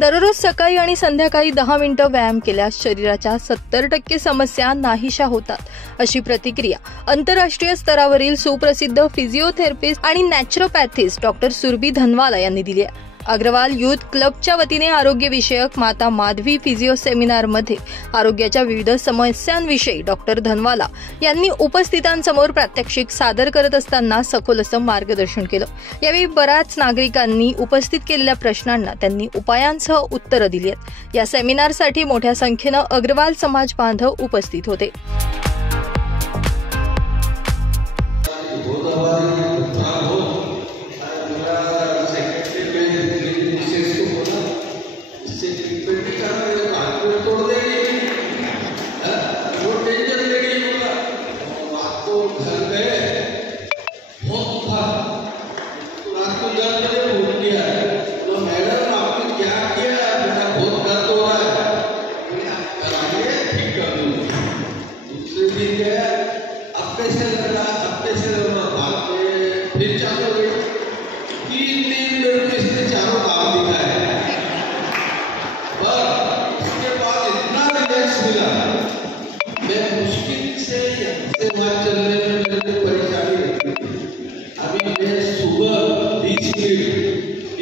दररोज सकाळी आणि संध्याकाळी 10 मिनिटं व्यायाम केल्यास शरीराच्या 70% समस्या नाहीशा होतात, अशी प्रतिक्रिया आंतरराष्ट्रीय स्तरावरील सुप्रसिद्ध फिजिओथेरपिस्ट आणि नॅचरोपॅथिस्ट डॉक्टर सुरभी धनवाला यांनी दिली आहे. अग्रवाल युथ क्लबच्या वतीने आरोग्यविषयक माता माधवी फिजिओ सेमिनारमध्ये आरोग्याच्या विविध समस्यांविषयी डॉक्टर धनवाला यांनी उपस्थितांसमोर प्रात्यक्षिक सादर करत असताना सखोल असं मार्गदर्शन केलं. यावेळी बऱ्याच नागरिकांनी उपस्थित केलेल्या प्रश्नांना त्यांनी उपायांसह उत्तरं दिली आहेत. या सेमिनारसाठी मोठ्या संख्येनं अग्रवाल समाज बांधव उपस्थित होते.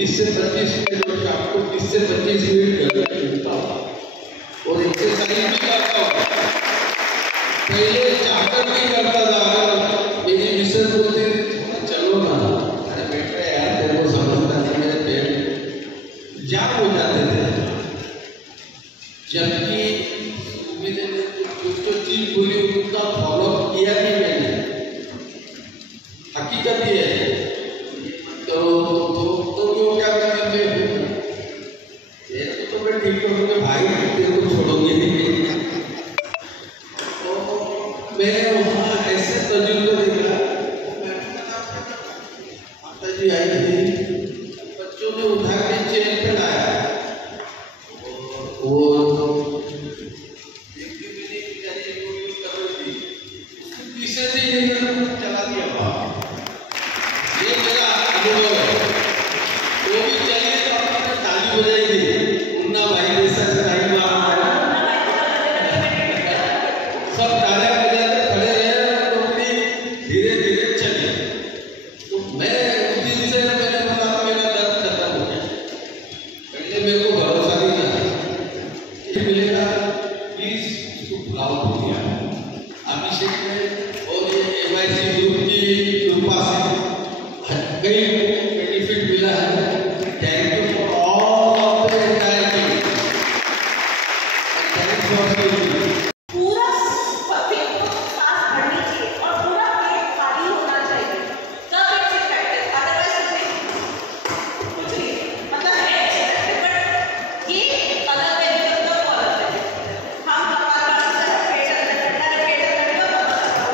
इससे 25 मिनट आपको 20 से 25 मिनट करता हूँ और एक्सरसाइज भी करता हूँ. पहले चाहकर नहीं करता था. मेरी मिसेस बोलती चलो ना, अरे बैठ रहे यार, तेरे को समझता नहीं, मेरे पेट जाम हो जाते थे. जबकि मैंने जो चीज बोली उनका फॉलो किया नहीं मैंने. हकीकत ये है. तो क्या करते थे, तो मैं ठीक करूँगा भाई, तेरे को छोड़ोगे नहीं. तो मैंने वहाँ ऐसे तजुर्बा देखा. माता जी आई थी, बच्चों ने उठा के चेयर पे लाया. वो तीसरे चला दिया बाहर. ये मेरा अनुभव है. वो भी चले तो आपने ताली हो जाएगी. मुन्ना भाई जैसा टाइम सब तालियां बजाते खड़े रहे तो धीरे धीरे चले. तो मैं उस दिन से मैंने बोला मेरा दर्द खत्म हो गया. पहले मेरे को भरोसा नहीं था ये मिलेगा, प्लीज इसको बुलाओ हो गया. अभिषेक में और ये MIC ग्रुप की कृपा से कई बेनिफिट मिला है. Thank you for all of the entire team. Thank you for पूरा पेट को सांस भरनी चाहिए और पूरा पेट खाली होना चाहिए. तब ऐसे प्रैक्टिस, अदरवाइज कुछ नहीं. मतलब है बट ये अलग है, जो तो अलग है. हम हमारा पेट अंदर करना है, पेट अंदर का वेरी गुड.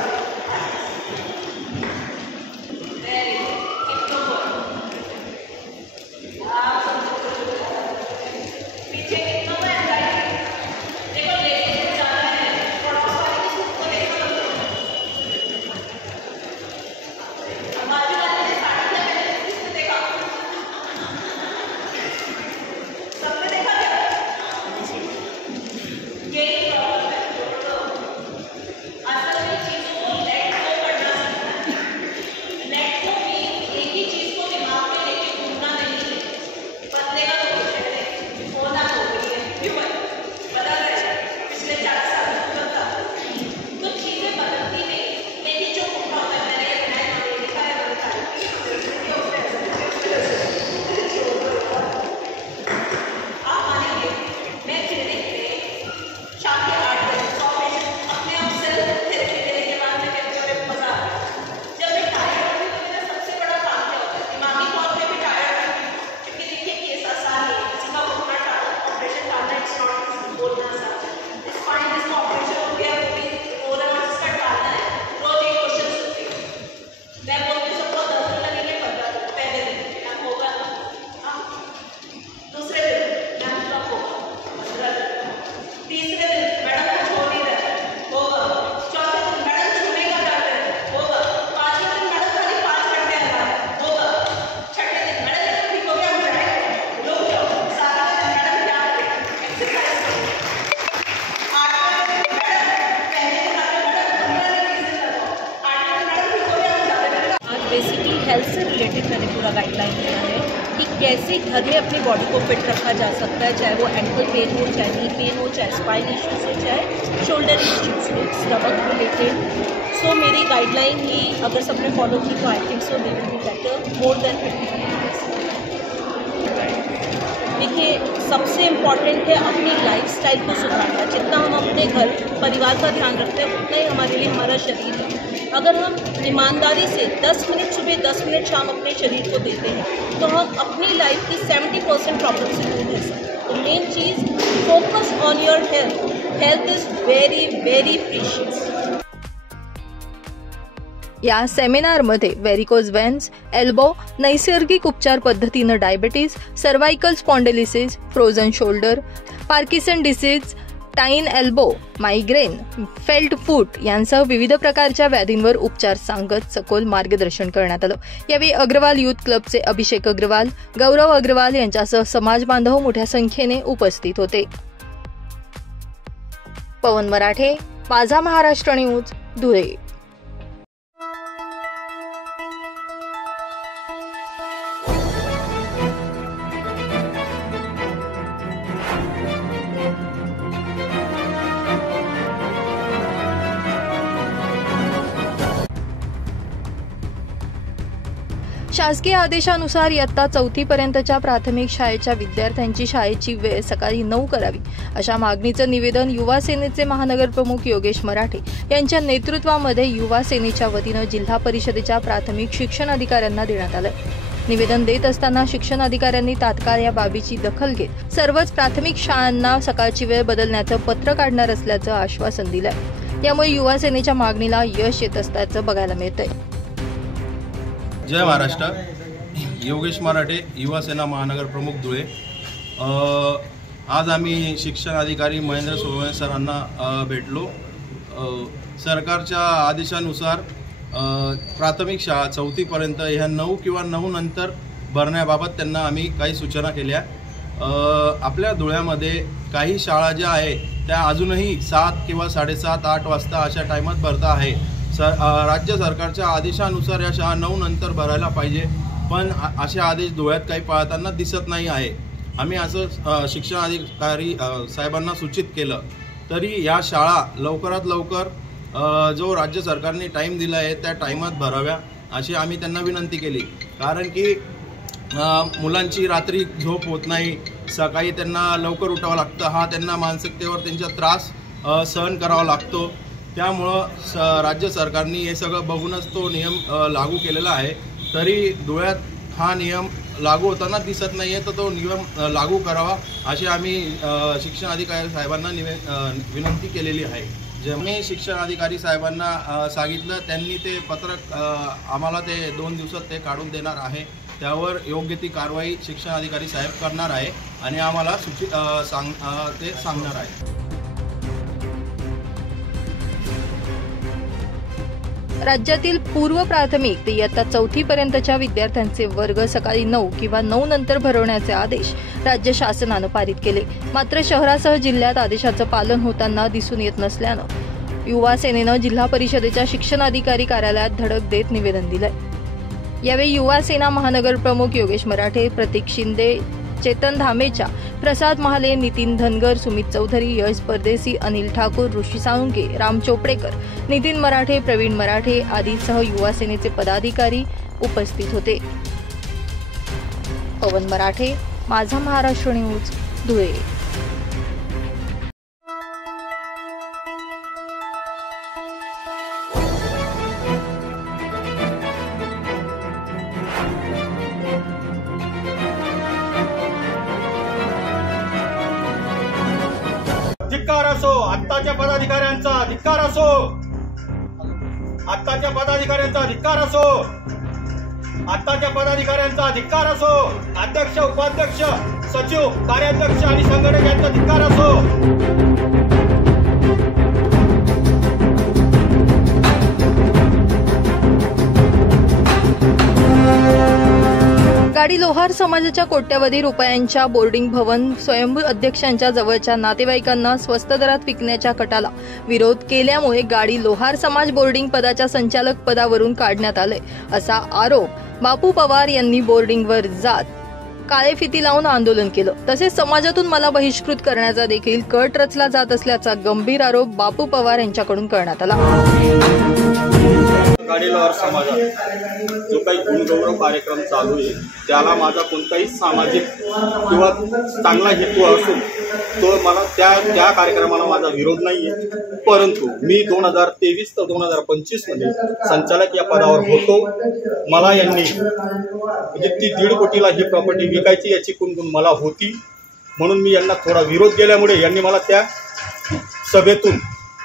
का गाइडलाइन दिया है कि कैसे घर में अपनी बॉडी को फिट रखा जा सकता है, चाहे वो एंकल पेन हो, चाहे नी पेन हो, चाहे स्पाइन इश्यूज हो, चाहे शोल्डर इश्यूज हो, स्टमक रिलेटेड। सो मेरी गाइडलाइन ही अगर सबने फॉलो की तो I think so they will be better more than 50%। देखिए, सबसे इम्पॉर्टेंट है अपनी लाइफस्टाइल को सुधारना। जितना हम अपने घर परिवार का ध्यान रखते हैं उतना ही हमारे लिए हमारा शरीर है। अगर हम ईमानदारी से 10 मिनट सुबह 10 मिनट शाम अपने शरीर को देते हैं तो हम अपनी लाइफ की 70% प्रॉब्लम से दूर रह सकते हैं। तो मेन चीज़, focus on your health. Health is very very precious. या सेमिनारमध्ये व्हेरिकोज वेन्स, एल्बो, नैसर्गिक उपचार पद्धतीनं diabetes, cervical spondylosis, frozen shoulder, Parkinson disease, tennis elbow, migraine, flat foot यांसह विविध प्रकारच्या व्याधींवर उपचार सांगत सखोल मार्गदर्शन करण्यात आलं। यावेळी अग्रवाल युथ क्लबचे अभिषेक अग्रवाल, गौरव अग्रवाल यांच्यासह समाज बांधव मोठ्या संख्येने उपस्थित होते। पवन मराठे, माझा महाराष्ट्र न्यूज, धुळे। शासकीय आदेशानुसार इयत्ता 4थी पर्यंतच्या प्राथमिक शाळेच्या विद्यार्थ्यांची शाळेची वेळ सकाळी 9 करावी अशा मागणीचं निवेदन युवा सेनेचे महानगर प्रमुख योगेश मराठे यांच्या नेतृत्वामध्ये युवा सेनेच्या वतीनं जिल्हा परिषदेच्या प्राथमिक शिक्षण अधिकाऱ्यांना देण्यात आलं। निवेदन देत असताना शिक्षण अधिकाऱ्यांनी तात्काळ या बाबीची दखल घेत सर्वच प्राथमिक शाळांना सकाळची वेळ बदलण्याचं पत्र काढणार असल्याचं आश्वासन दिलंय। यामुळे युवा सेनेच्या मागणीला यश येत असल्याचं बघायला मिळतंय। जय महाराष्ट्र। योगेश मराठे, युवा सेना महानगर प्रमुख धुळे। आज आम्ही शिक्षण अधिकारी महेंद्र सोळवणे सरांना भेटलो। सरकारच्या आदेशानुसार प्राथमिक शाळा 4थी पर्यंत ह्या 9 किंवा 9 नंतर भरण्याबाबत त्यांना आम्ही काही सूचना केल्या। आपल्या धुळ्यामध्ये काही शाळा ज्या आहे त्या अजूनही 7 किंवा 7:30 8 वाजता अशा टायमात भरता आहे। राज्य सरकारच्या आदेशानुसार या शाळा 9 नंतर भरायला पाहिजे, पण असे आदेश धुळ्यात काही पाळताना दिसत नाही आहे। आम्ही असं शिक्षण अधिकारी साहेबांना सूचित केलं, तरी या शाळा लवकरात लवकर जो राज्य सरकारने टाईम दिला आहे त्या टाईमात भराव्या अशी आम्ही त्यांना विनंती केली। कारण की मुलांची रात्री झोप होत नाही, सकाळी त्यांना लवकर उठावं लागतं, हा त्यांना मानसिकतेवर त्यांचा त्रास सहन करावा लागतो। त्यामुळं राज्य सरकारने हे सगळं बघूनच तो नियम लागू केलेला आहे, तरी धुळ्यात हा नियम लागू होताना दिसत नाही आहे, तर तो नियम लागू करावा अशी आम्ही शिक्षण अधिकारी साहेबांना विनंती केलेली आहे। जेव्हा शिक्षण अधिकारी साहेबांना सांगितलं, त्यांनी ते पत्रक आम्हाला ते 2 दिवसात ते काढून देणार आहे। त्यावर योग्य ती कारवाई शिक्षण अधिकारी साहेब करणार आहे आणि आम्हाला सूचित ते सांगणार आहे। राज्यातील पूर्व प्राथमिक ते इयत्ता 4थी पर्यंतच्या विद्यार्थ्यांचे वर्ग सकाळी 9 किंवा 9 नंतर भरवण्याचे आदेश राज्य शासनानं पारित केले। मात्र शहरासह जिल्ह्यात आदेशाचं पालन होताना दिसून येत नसल्यानं युवा सेनेनं जिल्हा परिषदेच्या शिक्षण अधिकारी कार्यालयात धडक देत निवेदन दिलंय। यावेळी युवा सेना महानगर प्रमुख योगेश मराठे, प्रतीक शिंदे, चेतन धामेचा, प्रसाद महाले, नितीन धनगर, सुमित चौधरी, यश परदेसी, अनिल ठाकूर, ऋषी साळुंके, राम चोपडेकर, नितीन मराठे, प्रवीण मराठे आदींसह युवा सेनेचे पदाधिकारी उपस्थित होते। पवन मराठे, माझा महाराष्ट्र न्यूज, धुळे। धिक्कार असो आत्ताच्या पदाधिकाऱ्यांचा, धिक्कार असो आत्ताच्या पदाधिकाऱ्यांचा, धिक्कार असो आत्ताच्या पदाधिकाऱ्यांचा, धिक्कार असो अध्यक्ष, उपाध्यक्ष, सचिव, कार्याध्यक्ष आणि संघटक यांचा धिक्कार असो। गाडी लोहार समाजाच्या कोट्यवधी रुपयांच्या बोर्डिंग भवन स्वयंभू अध्यक्षांच्या जवळच्या नातेवाईकांना स्वस्त दरात विकण्याच्या कटाला विरोध केल्यामुळे गाडी लोहार समाज बोर्डिंग पदाच्या संचालक पदावरून काढण्यात आले असा आरोप बापू पवार यांनी बोर्डिंगवर जात काळे फिती लावून आंदोलन केलं. तसेच समाजातून मला बहिष्कृत करण्याचा देखील कट रचला जात असल्याचा गंभीर आरोप बापू पवार यांच्याकडून करण्यात आला. गाडीलवार समाजात जो काही गुणगौरव कार्यक्रम चालू आहे त्याला माझा कोणताही सामाजिक किंवा चांगला हेतू असून तो मला त्या कार्यक्रमाला माझा विरोध नाही आहे. परंतु मी 2023 ते 2025 मध्ये संचालक या पदावर होतो. मला यांनी म्हणजे ती 1.5 कोटीला ही प्रॉपर्टी विकायची याची कुणकुण मला होती, म्हणून मी यांना थोडा विरोध केल्यामुळे यांनी मला त्या सभेतून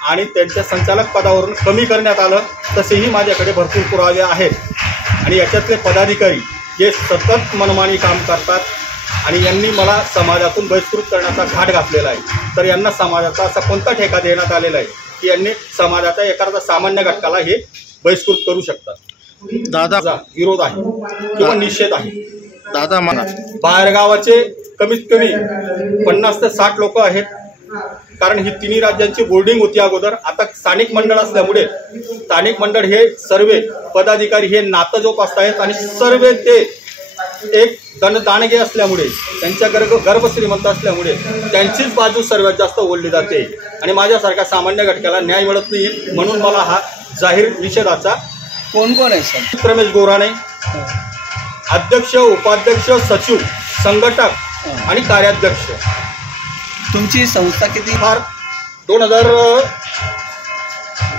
आणि त्यांच्या संचालक पदावरून कमी करण्यात आलं. तसेही माझ्याकडे भरपूर पुरावे आहेत आणि याच्यातले पदाधिकारी जे सतत मनमानी काम करतात आणि यांनी मला समाजातून बहिष्कृत करण्याचा घाट घातलेला आहे. तर यांना समाजाचा असा कोणता ठेका देण्यात आलेला आहे की यांनी समाजाच्या एखाद्या सामान्य घटकाला हे बहिष्कृत करू शकतात. दादा विरोध आहे किंवा निषेध आहे. दादा म्हणा, बाहेरगावाचे कमीत कमी 50 ते 60 लोक आहेत, कारण ही तिन्ही राज्यांची बोर्डिंग होती अगोदर. आता स्थानिक मंडळ असल्यामुळे स्थानिक मंडळ हे सर्व पदाधिकारी हे नातं जोपासतायत आणि सर्व ते एक दानगे असल्यामुळे त्यांच्या गर्भ श्रीमंत असल्यामुळे त्यांचीच बाजू सर्वात जास्त बोलली जाते आणि माझ्यासारख्या सामान्य घटकाला न्याय मिळत नाही. म्हणून मला हा जाहीर निषेधाचा कोण आहे सर? रमेश गोराणे, अध्यक्ष, उपाध्यक्ष, सचिव, संघटक आणि कार्याध्यक्ष. तुमची संस्था किती? फार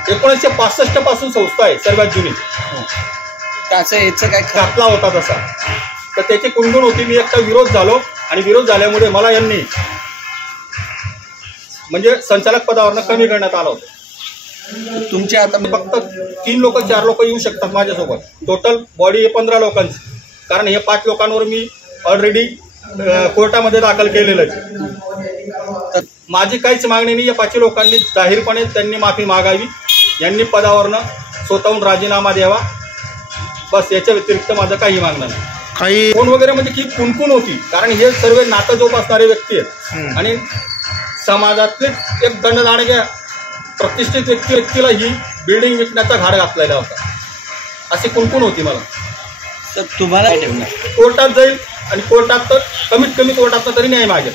1965 पासून संस्था आहे, सर्वात जुनी. त्याचं याचं काय घातला होता तसा, तर त्याची कुणकुण होती. मी एकटा विरोध झालो आणि विरोध झाल्यामुळे मला यांनी म्हणजे संचालक पदावरनं कमी करण्यात आलं होतं. तुमच्या आता फक्त 3 लोक 4 लोक येऊ शकतात माझ्यासोबत. टोटल बॉडी आहे 15 लोकांची, कारण हे 5 लोकांवर मी ऑलरेडी कोर्टामध्ये दाखल केलेलं आहे. माझी काहीच मागणी नाही. या 5 लोकांनी जाहीरपणे त्यांनी माफी मागावी, यांनी पदावरनं स्वतःहून राजीनामा द्यावा, बस. याच्या व्यतिरिक्त माझं काही मागणं नाही. काही फोन वगैरे म्हणजे की कुणकुण होती, कारण हे सर्व नातं जोपासणारे व्यक्ती आहेत आणि समाजातले एक दंडदांडग्या प्रतिष्ठित व्यक्तीला ही बिल्डिंग विकण्याचा घाट घातलेला होता, अशी कुणकुण होती मला. तर तुम्हाला काय ठेवणार? कोर्टात जाईल आणि कोर्टात तर कमीत कमी कोर्टात तरी न्याय मागेल.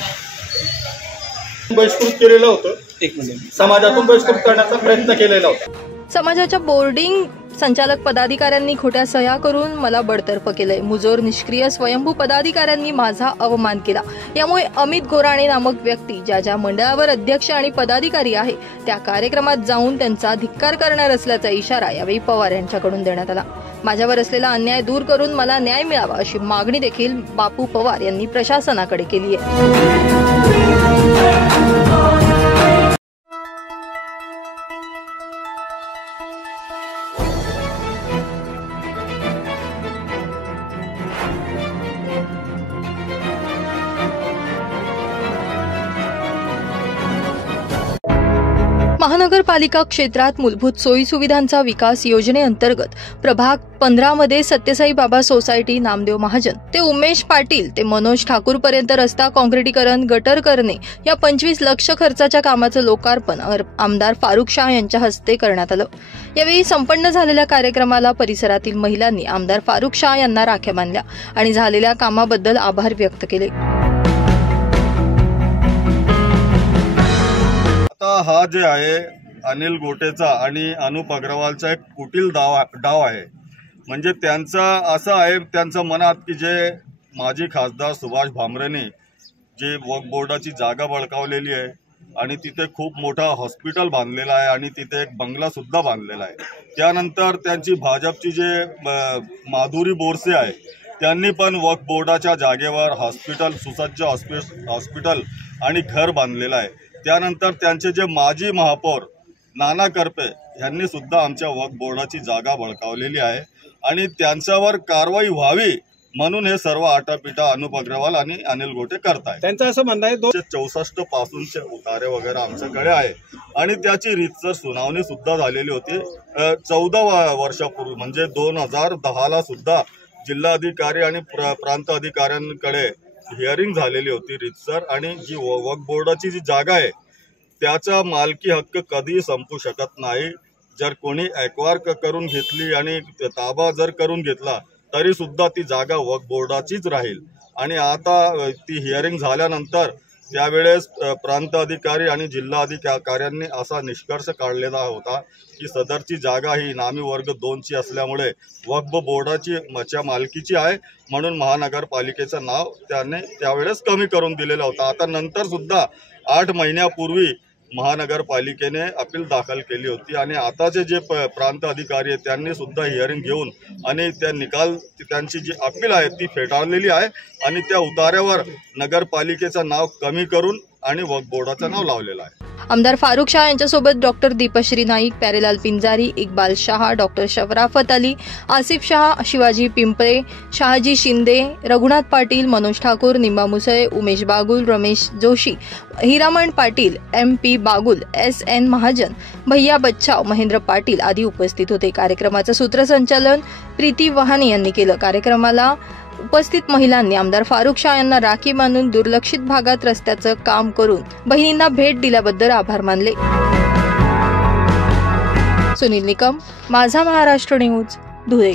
बहिष्कृत केलेलं होतं, एक मिनिट. समाजातून बहिष्कृत करण्याचा प्रयत्न केलेला होता. समाजाच्या बोर्डिंग संचालक पदाधिकाऱ्यांनी खोट्या सह्या करून मला बडतर्फ केलंय. मुजोर निष्क्रिय स्वयंभू पदाधिकाऱ्यांनी माझा अवमान केला. यामुळे अमित गोराणे नामक व्यक्ती ज्या मंडळावर अध्यक्ष आणि पदाधिकारी आहे त्या कार्यक्रमात जाऊन त्यांचा धिक्कार करणार असल्याचा इशारा यावेळी पवार यांच्याकडून देण्यात आला. माझ्यावर असलेला अन्याय दूर करून मला न्याय मिळावा अशी मागणी देखील बापू पवार यांनी प्रशासनाकडे केली आहे. महानगरपालिका क्षेत्रात मूलभूत सोयी सुविधांचा विकास योजनेअंतर्गत प्रभाग 15 मध्ये सत्यसाई बाबा सोसायटी, नामदेव महाजन ते उमेश पाटील ते मनोज ठाकूर पर्यंत रस्ता काँक्रिटीकरण, गटर करणे या 25 लाख खर्चाच्या कामाचं लोकार्पण आमदार फारुख शाह यांच्या हस्ते करण्यात आलं. यावेळी संपन्न झालेल्या कार्यक्रमाला परिसरातील महिलांनी आमदार फारुख शाह यांना राख्या बांधल्या आणि झालेल्या कामाबद्दल आभार व्यक्त केले. हा जे आहे अनिल गोटेचा आणि अनुप अग्रवालचा एक कुटील डाव आहे. म्हणजे त्यांचं असं आहे, त्यांचं मनात की जे माजी खासदार सुभाष भामरेने जे वक्फ बोर्डाची जागा बळकावलेली आहे आणि तिथे खूप मोठा हॉस्पिटल बांधलेला आहे आणि तिथे एक बंगला सुद्धा बांधलेला आहे. त्यानंतर त्यांची भाजपची जे माधुरी बोरसे आहे त्यांनी पण वक्फ बोर्डाच्या जागेवर हॉस्पिटल, सुसज्ज हॉस्पिटल आणि घर बांधलेलं आहे. त्यानंतर त्यांचे जे माजी महापौर नाना करपे यांनी सुद्धा आमच्या वक्फ बोर्डाची जागा बळकावलेली आहे आणि त्यांच्यावर कारवाई व्हावी म्हणून हे सर्व आटापिटा अनुप अग्रवाल आणि अनिल गोटे करतायत. त्यांचं असं म्हणणं आहे 264 पासूनचे उतारे वगैरे आमच्याकडे आहे आणि त्याची रीतसर सुनावणी सुद्धा झालेली होती. 14 वर्षापूर्वी म्हणजे 2010ला सुद्धा जिल्हाधिकारी आणि प्रांत अधिकाऱ्यांकडे हिअरिंग झालेली होती रीतसर. आणि जी वक्फ बोर्डाची जी जागा आहे त्याचा मालकी हक्क कधीही संपू शकत नाही. जर कोणी ॲक्वायर करून घेतली आणि ताबा जर करून घेतला तरी सुद्धा ती जागा वक्फ बोर्डाचीच राहील. आणि आता ती हिअरिंग झाल्यानंतर त्यावेळेस प्रांत अधिकारी आणि जिल्हा अधिकाऱ्यांनी असा निष्कर्ष काढलेला होता की सदरची जागा ही इनामी वर्ग 2ची असल्यामुळे वक्फ बोर्डाची मालकीची आहे, म्हणून महानगरपालिकेचं नाव त्याने त्यावेळेस कमी करून दिलेलं होतं. आता नंतर सुद्धा 8 महिन्यापूर्वी महानगरपालिकेने अपील दाखल केली होती आणि आताचे जे प्रांत अधिकारी आहेत त्यांनी सुद्धा हिअरिंग घेऊन आणि त्या निकाल त्यांची जी अपील आहे ती फेटाळलेली आहे आणि त्या उतार्यावर नगरपालिकेचं नाव कमी करून आणि वक्फ बोर्डाचं नाव लावलेलं आहे. आमदार फारुख शाह यांच्यासोबत डॉक्टर दीपश्री नाईक, प्यारेलाल पिंजारी, इक्बाल शहा, डॉक्टर शराफत अली, आसिफ शहा, शिवाजी पिंपळे, शहाजी शिंदे, रघुनाथ पाटील, मनोज ठाकूर, निंबा मुसळे, उमेश बागुल, रमेश जोशी, हिरामण पाटील, MP बागुल, SN महाजन, भैया बच्चाव, महेंद्र पाटील आदी उपस्थित होते. कार्यक्रमाचं सूत्रसंचालन प्रीती वहाने यांनी केलं. कार्यक्रमाला उपस्थित महिलांनी आमदार फारुख शाह यांना राखी बांधून दुर्लक्षित भागात रस्त्याचं काम करून बहिणींना भेट दिल्याबद्दल आभार मानले. सुनील निकम, माझा महाराष्ट्र न्यूज, धुळे.